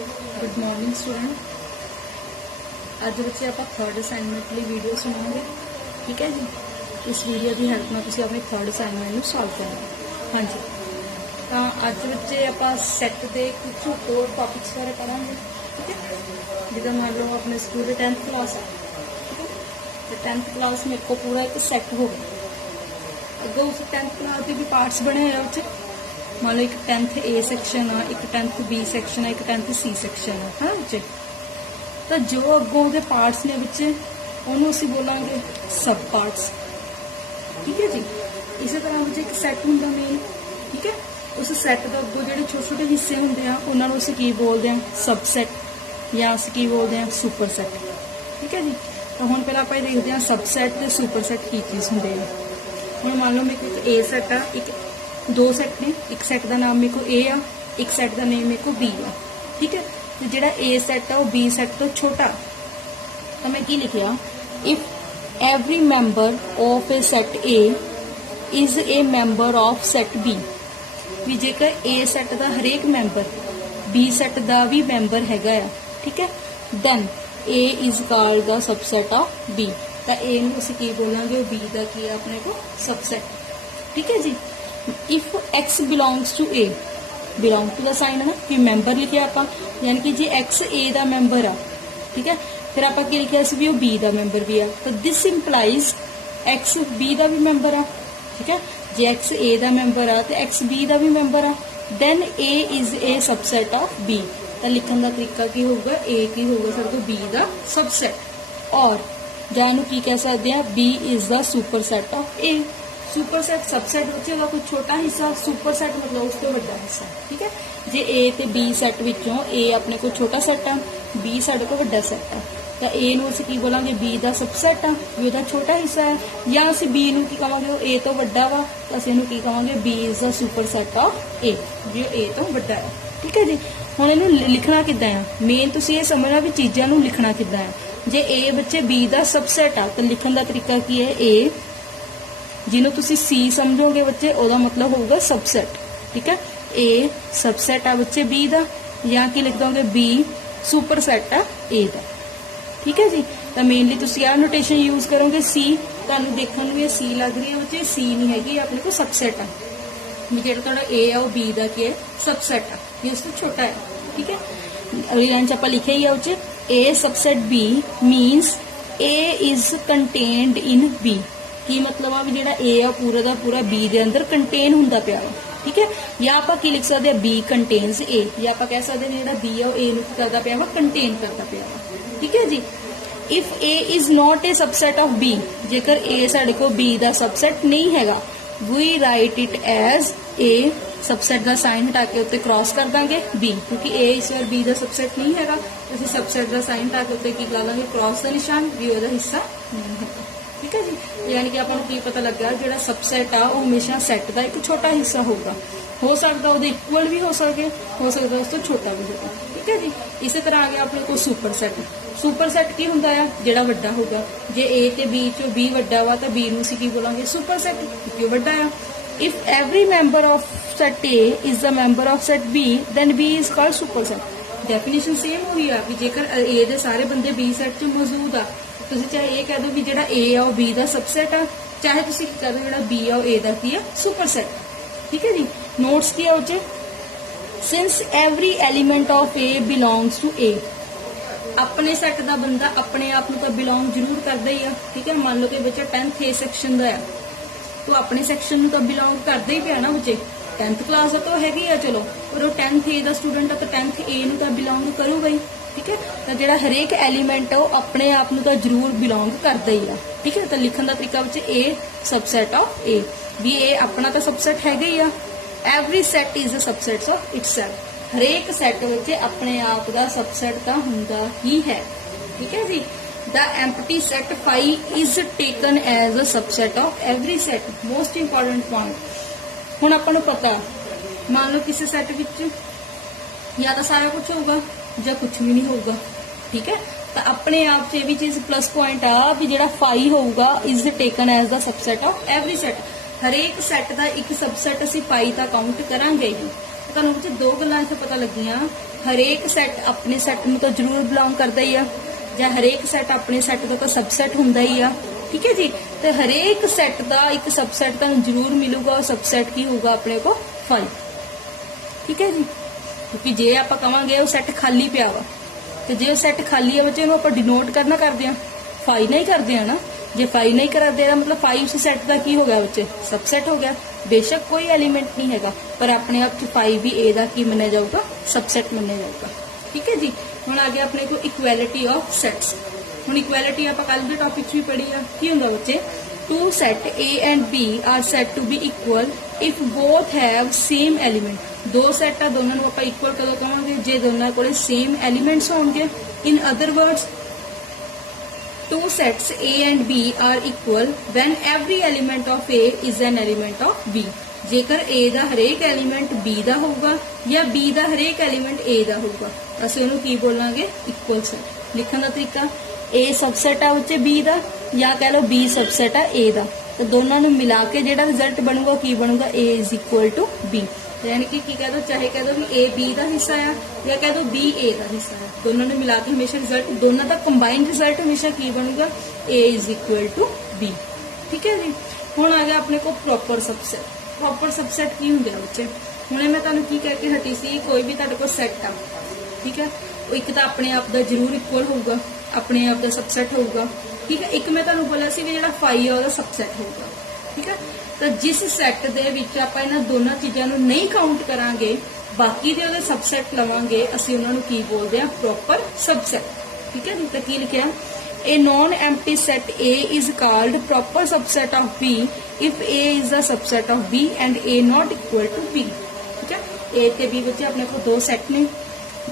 Good morning student. अज बच्चे आप third assignment लिए वीडियो सुनाओगे, ठीक है जी। इस वीडियो की हेल्प में तुम अपनी थर्ड असाइनमेंट सॉल्व करना। हाँ जी, तो अज बच्चे आप सैट के कुछ होर टॉपिक्स बारे पढ़ांगे, ठीक है। जिदा मान लो अपने स्कूल की 10th क्लास है, ठीक है। तो 10th क्लास मेरे को पूरा एक सैट हो गया। अगर उस 10th क्लास के भी पार्ट्स बने हुए उस मान लो एक 10th ए सैक्शन है, एक 10th बी सैक्शन है, एक 10th सी सैक्शन है, हाँ बच्चे। तो जो अगों के पार्ट्स ने बच्चे उन्होंने असी बोलांगे सब पार्ट्स, ठीक है जी। इस तरह बच्चे एक सैट होंगे मेन, ठीक है। उस सैट के अगों जो छोटे छोटे हिस्से होंगे हैं उन्होंने असी की बोलते हैं सब सैट या असी की बोलते हैं सुपर सैट, ठीक है जी। तो हम पहले आप देखते हैं सब सैट तो सुपर सैट की चीज़ होंगे है। हम मान लो मेरे को एक ए सैट है, एक दो सैट ने, एक सैट का नाम मेरे को ए आ, एक सैट का नेम मेरे को बी आ, ठीक है। तो जो ए सैट है वो बी सैट तो छोटा, तो मैं की लिखिया if every member of a set A is a member of set B, भी जेकर ए सैट का हरेक मैंबर बी सैट का भी मैंबर हैगा आ, ठीक है, then A is called the subset of B. तो ए नूं असीं की बोलांगे बी का की है अपने को सबसैट, ठीक है जी। If X belongs to A, belong to the sign है ना कि मैंबर लिखे आप, यानी कि जे एक्स ए का मैंबर आ, ठीक है, फिर आप लिखा भी वो बी का मैंबर भी आ, तो दिस इंप्लाइज एक्स बी का भी मैंबर आ, ठीक है। जे एक्स ए का मैंबर आ तो एक्स बी का भी मैंबर आ, then A is a subset of B. तो लिखने का तरीका की होगा, ए की होगा सर तो बी का सबसैट, और जानू की कह सकते हैं B is the super set of A. Super set subset बच्चे का कोई छोटा हिस्सा, सुपर सैट मतलब उसको बड़ा हिस्सा, ठीक है। जे ए ते बी सैट विचों ए अपने को छोटा सैट आ, बी साडे को बड़ा सैट आ, तो ए नूं असीं की बोलांगे बी का सबसैट आ, भी उहदा छोटा हिस्सा है, या असीं बी नूं की कहांगे ए तो बड़ा वा, तो असीं इहनूं की कहांगे B is the super set of A, जो ए तो बड़ा है, ठीक है जी। हुण इहनूं लिखना किद्दां आ, मेन तुसीं ये समझना भी चीज़ां नूं लिखना किद्दां आ। जे ए बच्चे बी का सबसैट आ तो लिखण का तरीका की है ए, जिन्हों तुसी सी समझोगे बच्चे ओदा मतलब होगा सबसैट, ठीक है। ए सबसैट आ बच्चे बी का, या कि लिख दोगे बी सुपर सैट आ ए का, ठीक है जी। तो मेनली तुसी आ नोटेशन यूज करोगे सी, तुहानूं देखण नूं ये सी लग रही है बच्चे, सी नहीं हैगी, अपने को सबसैट आ, भी जिहड़ा तुहाडा ए आ वो बी का की है सबसैट आ, ये उससे छोटा है, ठीक है। अगली लाइन च आपां लिखिया ही आ बच्चे A subset B means A is contained in B, की मतलब आ भी जिहड़ा ए आ पूरा का पूरा बी के अंदर कंटेन हुंदा पिया वा, ठीक है। या आप की लिख सकते हैं बी कंटेन्स ए, या आप कह सकते हैं जिहड़ा बी आ ए नूं करदा पिया वा कंटेन करदा पिया वा, ठीक है जी। If A is not a subset of B, जेकर ए साडे को बी का सबसैट नहीं हैगा, we write it as A, subset का साइन हटा के उत्ते क्रॉस कर देंगे बी, क्योंकि ए इस बार बी का सबसैट नहीं हैगा, तो सबसैट का साइन हटा के उत्ते की ला लांगे क्रॉस का निशान, भी उसका हिस्सा नहीं है, ठीक है जी। यानी कि आपको की पता लग गया जो सबसैट आ वो हमेशा सैट का एक छोटा हिस्सा होगा, हो सकता वो इक्वल भी हो सकता उस तो छोटा भी होगा, ठीक है जी। इस तरह आ गया अपने को सुपर सैट। सुपर सैट की होंदा है जिहड़ा वड्डा होगा, जे ए ते बी चो बी वड्डा वा तो बी नूं असीं की बोलांगे सुपर सैट, क्योंकि वड्डा आ। If every member of set A is the member of set B then B is called superset. Definition same हुई आ भी जेकर ए दे सारे बंदे बी सैट च मौजूद आ, तुसीं चाहे ये कह दो भी जिहड़ा ए आ वो बी का सबसैट आ, चाहे तुसीं कह दो जिहड़ा बी आ वो ए दा की आ सुपर सैट, ठीक है जी। नोट्स की उच since every element of A belongs to A, अपने सैट का बंदा अपने आप को बिलोंग जरूर करता ही आ, ठीक है। मान लो कि बच्चा 10th ए सैक्शन का है तो अपने सैक्शन तो बिलोंग करता ही पिया ना बच्चे, 10th क्लास तो हैगी आ चलो, पर वो 10th ए का स्टूडेंट है तो 10th ए नूं तो बिलोंग करूगा ही, ठीक है। तो जो हरेक एलीमेंट है वो अपने आप को जरूर बिलोंग करता ही आ, ठीक है। तो लिखने का तरीका बच्चे ए सबसैट ऑफ ए, भी ए अपना तो सबसैट हैगा ही आ। Every set is a subset of itself, हरेक सैट बच्चे अपने आप का सबसैट तो हुंदा ही है, ठीक है जी। The empty set phi is taken as a subset of every set, most important point. हुण आपां नूं पता मान लो किसी सैट विच या तो सारा कुछ होगा या कुछ भी नहीं होगा, ठीक है। तो अपने आप से भी चीज प्लस पॉइंट आ भी जिहड़ा फाई होगा is taken as the subset of every set, हरेक सैट का एक सबसैट असीं पाई का काउंट करांगे ही। तो तुहानूं दो गल्लां इत्थे पता लगियां हरेक सैट अपने सैट में तो जरूर बिलोंग करता ही आ, ਜਾਂ हरेक सैट अपने सैट का कोई सबसैट हुंदा ही आ। ठीक है जी, तो हरेक सैट का एक सबसैट तुहानूं जरूर मिलूगा और सबसैट की होगा अपने को 5। ठीक है जी, क्योंकि जे आप कहांगे वो सैट खाली पिया वा, तो जे सैट खाली है बच्चे आप डिनोट करना करते हैं 5 नहीं करते हैं ना। जे 5 नहीं करते मतलब 5 उस सैट का की हो गया बच्चे, सबसैट हो गया। बेशक कोई एलीमेंट नहीं हैगा पर अपने आप 5 भी ए दा की मन्निया जाऊगा, सबसैट मन्निया जाऊगा। ठीक है जी, हुण आ गया अपने को इक्वैलिटी ऑफ सैट्स। हुण इक्वैलिटी आप कल के टॉपिक भी पढ़ी है, की हुंदा बच्चे, two set A and B are set to be equal if both have same element. दो सैट आ, दोनों नूं आपां इक्वल कदों कहांगे, जे दोनों कोले सेम एलीमेंट्स होणगे। In other words two sets A and B are equal when every element of A is an element of B। जेकर A ਦਾ ਹਰੇਕ एलिमेंट B ਦਾ ਹੋਊਗਾ ਜਾਂ B ਦਾ ਹਰੇਕ एलिमेंट A ਦਾ ਹੋਊਗਾ, ਅਸੀਂ ਉਹਨੂੰ ਕੀ ਬੋਲਾਂਗੇ, ਇਕੁਅਲ ਸੈਟ। ਲਿਖਣ ਦਾ ਤਰੀਕਾ, A सबसेट ਆ ਉੱਚ B ਦਾ ਜਾਂ ਕਹਿ ਲਓ B सबसेट ਆ A ਦਾ, तो दोनों ਨੂੰ मिला के ਜਿਹੜਾ रिजल्ट ਬਣੂਗਾ ਕੀ ਬਣੂਗਾ, A is equal to B। यानी कि कह दो, चाहे कह दो कि ए बी का हिस्सा है या कह दो बी ए का हिस्सा है, दोनों ने मिला के हमेशा रिजल्ट, दोनों का कंबाइंड रिजल्ट हमेशा की बनूगा, ए इज इक्वल टू बी। ठीक है जी, हुण आ गया अपने को प्रॉपर सबसेट। प्रॉपर सबसेट की होंगे बच्चे, हुणे मैं तुहानूं की कह के हटी सी, कोई भी तुहाडे कोल सैट आ, ठीक है, एक तो अपने आप का जरूर इक्वल होगा, अपने आप का सबसेट होगा। ठीक है, एक मैं तुहानूं बोलिया सी भी जिहड़ा 5 है उसका सबसेट होगा। ठीक है, तो जिस सैट दे विच आपां इन्हां दोनों चीज़ों नूं नहीं काउंट करांगे, बाकी दे उहदे सबसेट लवांगे, असीं उहनां नूं की बोलदे आ, प्रॉपर सबसेट। ठीक है जी, तो की लिखिआ, A non empty set A is called proper subset of B if A is the subset of B and A not equal to B. ठीक है, ए ते बी बच्चे अपने को दो सैट ने,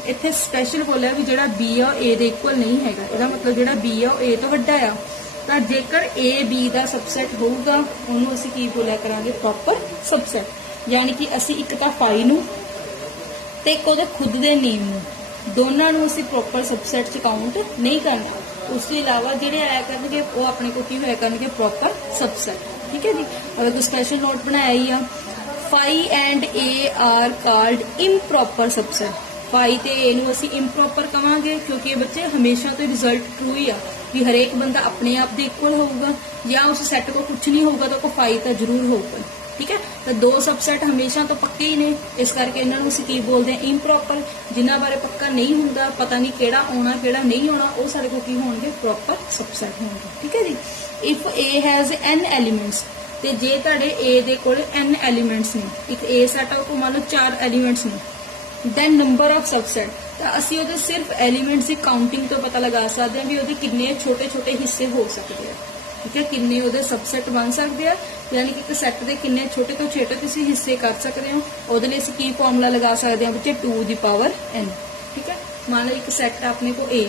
इत्थे स्पैशल बोलिया भी जिहड़ा बी आ ए दे इक्वल नहीं हैगा, इहदा मतलब जिहड़ा बी आ ए तो वड्डा आ, तो जेकर ए बी का सबसैट होगा उन्होंने असीं की बोलिया करांगे, प्रॉपर सबसैट। यानी कि असीं एक तां 5 नूं ते एक उहदे खुद दे नेम नूं, दोनों नूं असीं प्रॉपर सबसैट च काउंट नहीं करना। उस तो इलावा जिहड़े आया करनगे वो अपने को की होया करनगे, प्रॉपर सबसैट। ठीक है जी, अगर कोई स्पैशल नोट बनाया ही आ, 5 and A R called improper सबसैट। 5 ते ए नूं असीं इम्प्रॉपर कहांगे क्योंकि बच्चे हमेशा तो रिजल्ट ट्रू ही आ कि हरेक बंदा अपने आप दे इक्वल होगा या उस सैट को कुछ नहीं होगा तो 5 तो जरूर होगा। ठीक है, तो दो सबसैट हमेशा तो पक्के ही ने, इस करके इन्हां नूं असीं की बोलदे हैं, इम्प्रॉपर। जिन्हां बारे पक्का नहीं हुंदा, पता नहीं किहड़ा आउणा किहड़ा नहीं आउणा, वो साडे कोल की होणगे, प्रॉपर सबसैट होणगे। ठीक है जी, if A has n elements, ते जे तुहाडे ए दे कोल n एलीमेंट्स ने, एक ए सैट आ मान लो 4 एलीमेंट्स ने, दैन नंबर ऑफ सबसैट, तो असीं उहदे सिर्फ एलीमेंट्स की काउंटिंग तो पता लगा सकते हैं भी उहदे किन्ने छोटे छोटे हिस्से हो सकते हैं। ठीक है, किन्ने उहदे सबसैट बन सकते हैं, यानी कि एक सैट के किन्ने छोटे तो छोटे तुसीं हिस्से कर सकते हो। उहदे लई असीं की फॉर्मूला लगा सकते हैं बच्चे, 2 दी पावर n। ठीक है, मान लो एक सैट अपने को ए,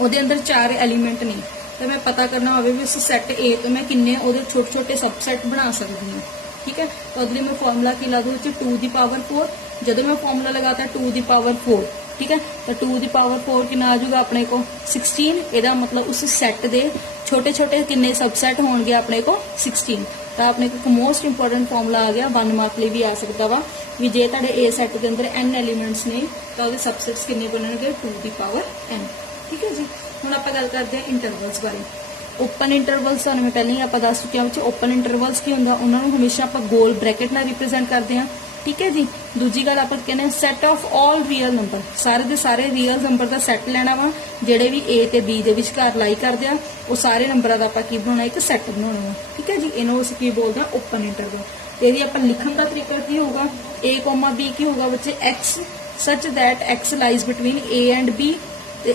उहदे अंदर 4 एलीमेंट ने, तो मैं पता करना होवे भी उस सैट ए तो मैं किन्ने उहदे छोटे छोटे सबसैट बना सकती हूँ। ठीक है, तो अगले मैं फॉर्मूला की ला दूँ 2 दी पावर 4। जब मैं फॉर्मूला लगाता 2 दी पावर 4, ठीक है, तो 2 दी पावर 4 कितना आ जाऊगा अपने को 16। ਇਹਦਾ मतलब उस सैट ਦੇ छोटे छोटे किन्ने सबसैट होणगे अपने को 16। तो अपने को मोस्ट इंपोर्टेंट फॉर्मूला आ गया, 1 मार्क लिए भी आ सकता वा भी जे तुहाडे ए सैट के अंदर n एलीमेंट्स ने तो उसके सबसैट्स किन्ने बनणगे, 2 दी पावर n। ठीक है जी, हुण आपां गल करदे हैं इंटरवल्स बारे। ओपन इंटरवल्स तुहानूं मैं पहले ही आपां दस चुके हां, ओपन इंटरवल्स की हुंदा, उन्हां नूं हमेशा आपां गोल ब्रैकेट नाल रिप्रेजेंट करते हैं। ठीक है जी, दूजी गल आप कहने set of all real number, सारे के सारे रियल नंबर का सैट लेना वा जेडे भी ए ते बी दे विचकार लाई करते हैं, वो सारे नंबरों का आप बनाना, एक सैट बनाना वा। ठीक है जी, इन्हों असीं की बोलते हैं ओपन इंटरवल। तो यदि आप लिखण का तरीका की होगा, ए कॉमा बी की होगा बच्चे, x such that x lies between A and B,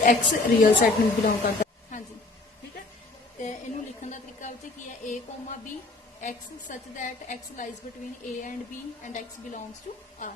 x real set में बिलोंग करता है। हाँ जी, ठीक है, तो इन्हों लिखण का तरीका बच्चे की है, A comma B x such that x lies between a and b and x belongs to r।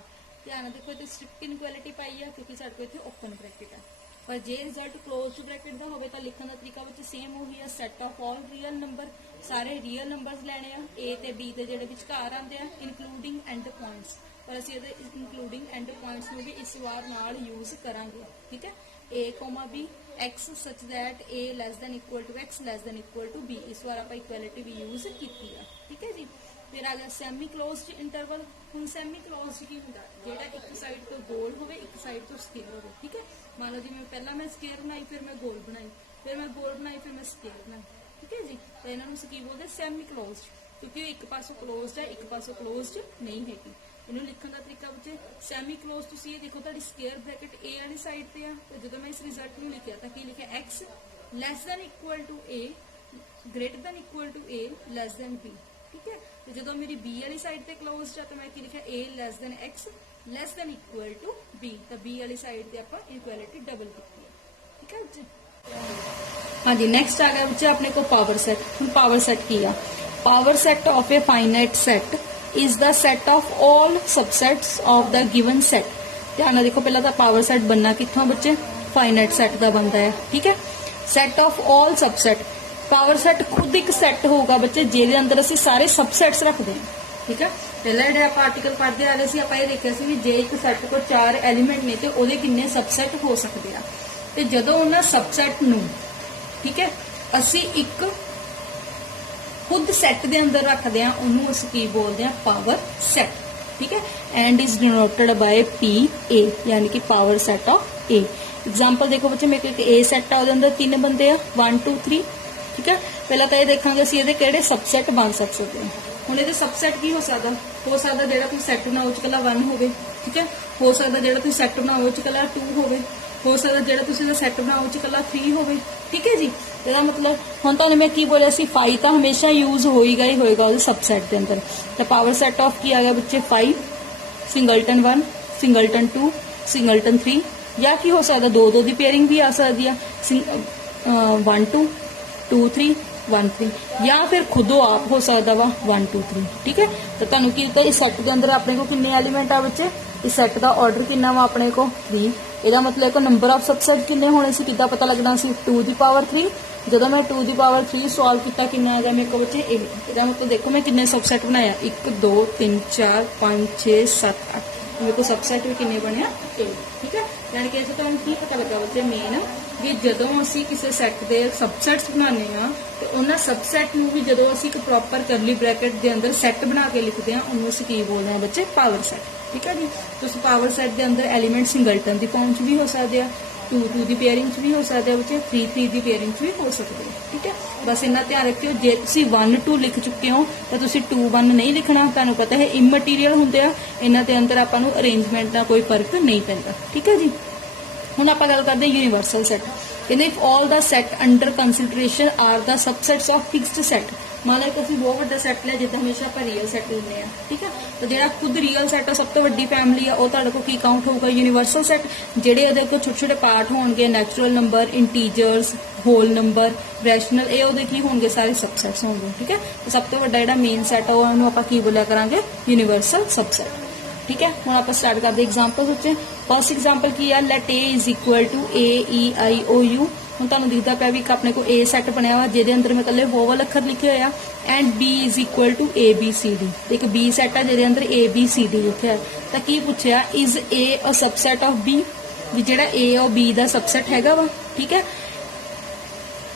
ध्यान देखो इत्थे स्ट्रिक्ट इनइक्वालिटी पाई है क्योंकि साडे कोल इत्थे ओपन ब्रैकेट है, पर जे रिजल्ट क्लोज टू ब्रैकेट दा होवे तां लिखण दा तरीका विच सेम होही है, set of all real number, सारे रियल नंबर्स लैणे आ, ए ते बी दे जेहड़े विचकार आंदे आ, इनकलूडिंग एंड पॉइंट्स, पर असीं इहदे इनकलूडिंग एंड पॉइंट्स नूं भी इस वार नाल यूज करांगे। ठीक है, a comma b x such that a less than equal to x less than equal to b, इस बार आप इक्वैलिटी भी यूज की है। ठीक है जी, फिर आ गया सैमी क्लोज्ड इंटरवल। हुण सैमी क्लोज्ड की हुंदा जेड़ा एक साइड तो गोल होवे एक साइड तो स्केयर होवे, ठीक है। मान लो जिवें पहला मैं स्केयर बनाई, फिर मैं गोल बनाई, फिर मैं गोल बनाई, फिर मैं स्केयर बनाई, ठीक है जी। तो इन्हां नूं की बोलदे सैमी क्लोज्ड, क्योंकि एक पासों क्लोज्ड है एक पासों क्लोज्ड नहीं हैगी। इन्हूं लिखण दा तरीका बच्चे सैमी क्लोज, तुसीं ये देखो तुहाडी स्केयर ब्रैकेट ए वाली साइड ते आ, ते जदों मैं इस रिजल्ट नूं लिखिया तां की लिखिया x less than equal to a greater than equal to a less than b, ठीक है। तो जो मेरी बी वाली साइड ते क्लोज्ड है तो मैं की लिखा a less than x less than equal to b, तो b वाली साइड ते आपां इक्वलिटी डबल की, ठीक है जी। हाँ जी, नेक्स्ट आ गया बच्चे अपने को पावर सेट। हम पावर सेट किया, power set of a finite set is the set of all subsets of the given set. ध्यान देखो, पहला तो पावर सेट बनना कित्थों बच्चे, फाइनाइट सेट का बनता है, ठीक है। Set of all subset, power set खुद एक सैट होगा बच्चे जिहदे अंदर असीं सारे सबसैट्स रखते हैं, ठीक है। पहला जो आप आर्टिकल पढ़ते आ रहे थे आप ये देखिया सी भी जे एक सैट को 4 एलीमेंट ने तो उहदे किन्ने सबसैट हो सकते हैं। तो जदों उन्हां सबसैट नूं, ठीक है, असीं एक खुद सैट दे अंदर रखते हैं, उन्होंने असीं की बोलते हैं पावर सैट, ठीक है। And is denoted by P A, यानी कि power set of A. Example देखो बच्चे, मेरे को एक ए सैट है, उहदे अंदर 3 बंदे आ 1 2 3, ठीक है। पहला तो ये देखा असीं इहदे किहड़े सबसैट बन सकते हैं। हुण इहदे सबसैट की हो सकदा जिहड़ा तुसीं सैट बनाओ उह च कल्ला 1 होवे, ठीक है। हो सकदा जिहड़ा तुसीं सैट बनाओ उह च कल्ला 2 होवे, हो सकदा जिहड़ा तुसीं सैट बनाओ उह च कल्ला 3 होवे, ठीक है जी। इहदा मतलब हुण तुहानूं मैं की बोलिया सी 5 तो हमेशा यूज होएगा ही होएगा उहदे सबसैट दे अंदर। तो पावर सैट ऑफ की आ गया बच्चे 5 सिंगलटन 1 सिंगलटन 2 सिंगलटन 3, या की हो सकदा 2 की पेयरिंग भी आ सकती है 1 2 2 3 1 3, या फिर खुदों आप हो सकता वा 1 2 3, ठीक है। तो तुहानूं की होता इस सैट के अंदर अपने को किन्ने एलीमेंट आ बच्चे, इस सैट का ऑर्डर कितना वा अपने को 3। ਇਹਦਾ मतलब एक नंबर ऑफ सबसेट किन्ने होने सी किद्दां पता लगना सी 2 की पावर 3। ਜਦੋਂ मैं 2 की पावर 3 सॉल्व किया किन्ना आ गया मेरे को बच्चे 8। ਇਹਦਾ मतलब देखो मैं किन्ने सबसेट बनाया 1 2 3 4 5 6 7 8, मेरे को सबसेट भी किन्ने बनया 8, ठीक है। यानी कि इसे तुहानूं की पता लगा बच्चे मेन भी जदों असीं किसी सैट के सबसैट्स बनाने आ तो उन्हां सबसैट नूं भी जदों असीं एक प्रॉपर करली ब्रैकेट के अंदर सैट बना के लिखते हैं उन्होंने असीं की बोलते हैं बच्चे पावर सैट, ठीक है जी। तो उस पावर सैट के अंदर एलीमेंट सिंगलटन की फॉर्म च भी हो सकते हैं, 2 2 की पेयरिंग च भी हो सकते हैं बच्चे, 3 3 की पेयरिंग च भी हो सकते हैं, ठीक है। बस इन्ना ध्यान रखियो जे तुसीं 1 2 लिख चुके हो तो तुसीं 2 1 नहीं लिखना, तुहानूं पता है इमटीरियल हुंदे आ, इन्हां दे अंदर आपां नूं अरेंजमेंट का कोई फर्क नहीं पैंदा, ठीक है जी। हुण आपां गल करदे यूनीवर्सल सैट। कहते if all the set under consideration are the subsets of fixed set. मान लो कि बहुत बड़ा सैट लिया जिद्दां हमेशा आप रियल सैट लेने हैं, ठीक है। तो जो खुद रियल सैट है सब तो वड्डी फैमिली है, वो तुहाडे कोल की काउंट होगा यूनीवर्सल सैट। जेडे इहदे कोल छोटे छोटे पार्ट होणगे natural number, integers, whole number, rational, ये उहदे की होणगे सारे सबसैट्स होणगे, ठीक है। तो सब तो वड्डा जिहड़ा मेन सैट है उहनूं आपां की बोलिया करांगे यूनीवर्सल सबसैट, ठीक है। हुण आपां स्टार्ट करदे एग्जांपल बच्चे। फर्स्ट एग्जांपल की है let A is equal to A E I O U. ਹੁਣ ਤੁਹਾਨੂੰ दिखता ਪਿਆ भी एक अपने को ए सैट बनया हुआ ਜਿਹਦੇ अंदर मैं कल्ले वोवल अखर लिखे होया and B is equal to A B C D. एक B सैट है ਜਿਹਦੇ अंदर ए बी सी डी लिखा तो की पूछा is a a subset of B, भी ਜਿਹੜਾ A और B ਦਾ सबसैट हैगा वा, ठीक है।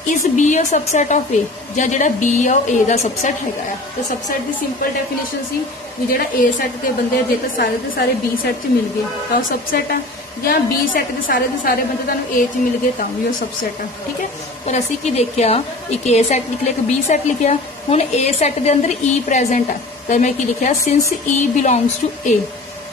Is B a subset of A ਜਾਂ ਜਿਹੜਾ B और A ਦਾ सबसैट हैगा आ। तो सबसैट ਦੀ ਸਿੰਪਲ ਡੈਫੀਨੇਸ਼ਨ ਸੀ ਵੀ ਜਿਹੜਾ A ਸੈਟ ਤੇ ਬੰਦੇ ਜੇ ਤਾਂ ਸਾਰੇ ਦੇ ਸਾਰੇ B ਸੈਟ 'ਚ ਮਿਲ ਗਏ ਤਾਂ ਉਹ सबसैट ਆ, ਜਾਂ बी सैट के सारे बंदे तुहानूं ए च मिल गए तां भी वो सबसैट है, ठीक है। पर असीं की देखिया एक ए सैट लिख लिया एक बी सैट लिखिया। हुण ए सैट के अंदर ई प्रेजेंट है तो मैं की लिखिया सिंस ई बिलोंग्स टू ए,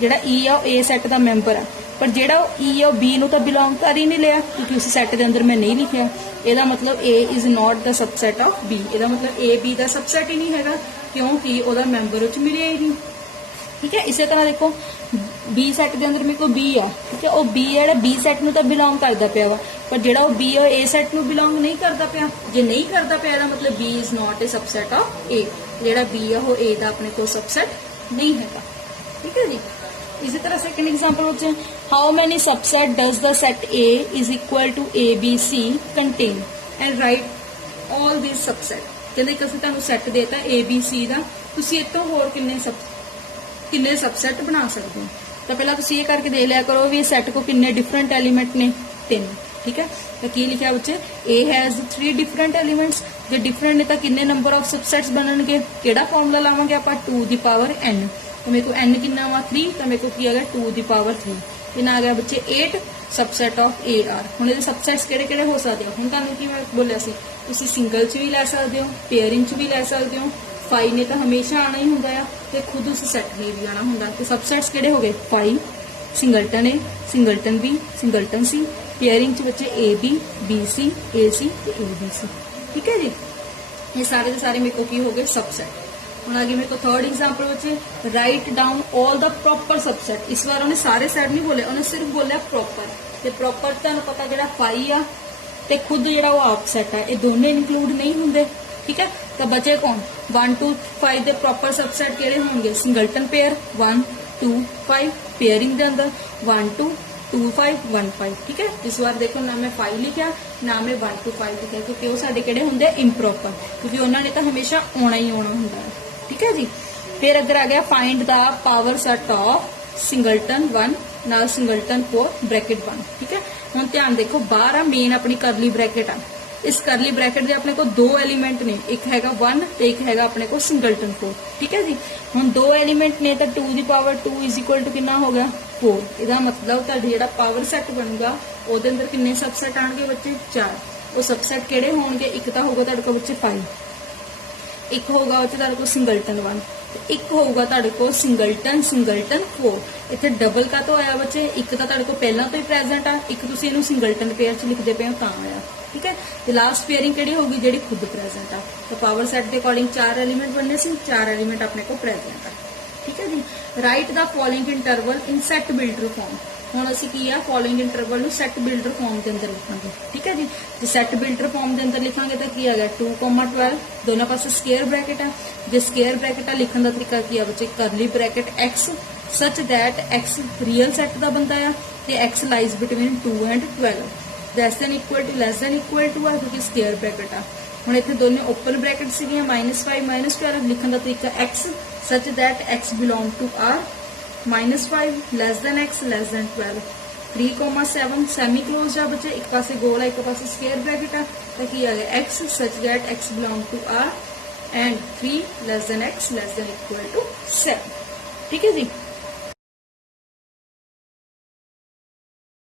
जिहड़ा ई आ ए सैट का मैंबर है, पर जिहड़ा ई आ बी नूं तां बिलोंग कर ही नहीं लिया क्योंकि उस सैट के अंदर मैं नहीं लिखिया। ਇਹਦਾ मतलब A is not the subset of B. ਇਹਦਾ मतलब ए बी ਦਾ सबसैट ही नहीं हैगा क्योंकि ਉਹਦਾ मैंबर उच मिलिया ही नहीं, ठीक है। इसे तरह देखो बी सैट के अंदर मेरे को बी है, ठीक है। वो बी है बी सैट में तो बिलोंग करता पाया वा, पर जो बी है ए सैट में बिलोंग नहीं करता पाया। जो नहीं करता पाया का मतलब B is not a subset of A, जो बी है वो ए का अपने को सबसैट नहीं है, ठीक है जी। इसी तरह सेकंड एग्जांपल बच्चे how many subset does the set A is equal to A B C contain and write all this subset. कहते कि असं तुहानूं सैट देता ए बी सी का, तुसीं इस तों होर किन्ने सबसैट बना सकते हो। तो पहला तुसीं ये करके देख लिया करो भी सैट को किन्ने डिफरेंट एलीमेंट ने 3, ठीक है। तो की लिखा बच्चे ए हैज 3 डिफरेंट एलीमेंट्स, जो डिफरेंट ने तो किन्ने नंबर ऑफ सबसेट्स बननगे, केड़ा फॉर्मूला लावांगे आपां 2 दी पावर n, तो मेरे को n कितना वा 3, तो मेरे को की आ गया 2 दी पावर 3, कितना आ गया बच्चे 8 सबसेट ऑफ ए आर। हुण इहदे सबसेट्स किहड़े किहड़े हो सकदे हुण तुहानूं की मैं बोलिया सी, तुसीं सिंगल च भी लै सकदे हो, पेयरिंग च भी लै सकदे हो, फाई ने तो हमेशा आना ही हुंदा आ ते खुद उस सैट ने भी आना हुंदा। ते सबसेट्स किहड़े हो गए फाई, सिंगलटन ए, सिंगलटन बी, सिंगलटन सी, पेयरिंग च बच्चे ए बी सी, ए सी ते ए बी सी, ठीक है जी। ये सारे के सारे मेरे को की हो गए सबसेट। हुण आगे मेरे को थर्ड एग्जांपल बच्चे write down all the proper subset. इस बार उन्हें सारे सेट नहीं बोले, उन्हें सिर्फ बोलिया प्रॉपर। ते प्रॉपर तुहानूं पता जिहड़ा फाई आ ते खुद जिहड़ा वो आप सेट है, ये दोनों इंक्लूड नहीं हुंदे, ठीक है। तो बचे कौन 1 2 5 दे प्रॉपर सबसेट किहड़े होंगे, सिंगलटन पेयर 1 2 5, पेयरिंग दे अंदर 1 2 2 5 1 5, ठीक है। इस बार देखो ना मैं 5 लिखा ना मैं 1 2 5 लिखा, क्योंकि वो साडे किहड़े हुंदे इम्प्रॉपर, क्योंकि उन्होंने तो हमेशा आना ही आना हुंदा है, ठीक है जी। फिर अगर आ गया find the power set of singleton 1 नाल सिंगलटन 4 ब्रैकेट 1, ठीक है। हुण ध्यान देखो बाहर आ मेन अपनी करली ब्रैकेट आ, इस करली ब्रैकेट दे अपने को 2 एलीमेंट ने, एक हैगा 1 ते एक हैगा अपने को सिंगलटन 4, ठीक है जी। हुण 2 एलीमेंट ने तो 2 दी पावर 2 इज इक्वल टू कितना हो गया 4, इहदा मतलब तुहाडा जिहड़ा पावर सेट बनूगा ओहदे अंदर किन्ने सबसेट आणगे बच्चे 4। वो सबसेट किहड़े होणगे, एक तो होगा तुहाडे कोल बच्चे 5, एक होगा उत्थे तुहाडे कोल सिंगलटन 1, एक होगा तुहाडे कोल सिंगलटन 4। इत्थे डबल का तो आया बच्चे, एक तो तुहाडे कोल पहला तो ही प्रेजेंट आ, एक तुसीं इहनूं सिंगलटन पेयर च लिखदे पे हो तां आया, ठीक है। तो लास्ट पेयरिंग किहड़ी होगी, जिहड़ी खुद प्रेजेंट आ। तो पावर सेट के अकॉर्डिंग 4 एलीमेंट बनने से 4 एलीमेंट अपने को प्रेजेंट आ, ठीक है जी। Write the following interval in set builder form. हुण असीं की आ फॉलोइंग इंटरवल नूं सैट बिल्डर फॉर्म के अंदर लिखांगे, ठीक है जी। जे सैट बिल्डर फॉर्म के अंदर लिखांगे तो की आ गया 2 12, दोनों पासे स्केयर ब्रैकेट आ। जे स्केयर ब्रैकेट आ लिखण दा तरीका की आ बच्चे, curly bracket x such that x real set दा बनदा आ ते x lies between 2 and 12, less than equal to less than equal to आ, क्योंकि स्केयर ब्रैकेट आ। हुण इत्थे दोनों ओपन ब्रैकेट सीगियां -5 -12, लिखण दा तरीका X such that x belong to R, -5 less than x less than 12, 3,7 semi close आ बच्चे, एक पासे गोल है एक पासे स्केयर ब्रैकेट आ, तो की आ गया x such that x belong to R and 3 less than x less than equal to 7, ठीक है जी।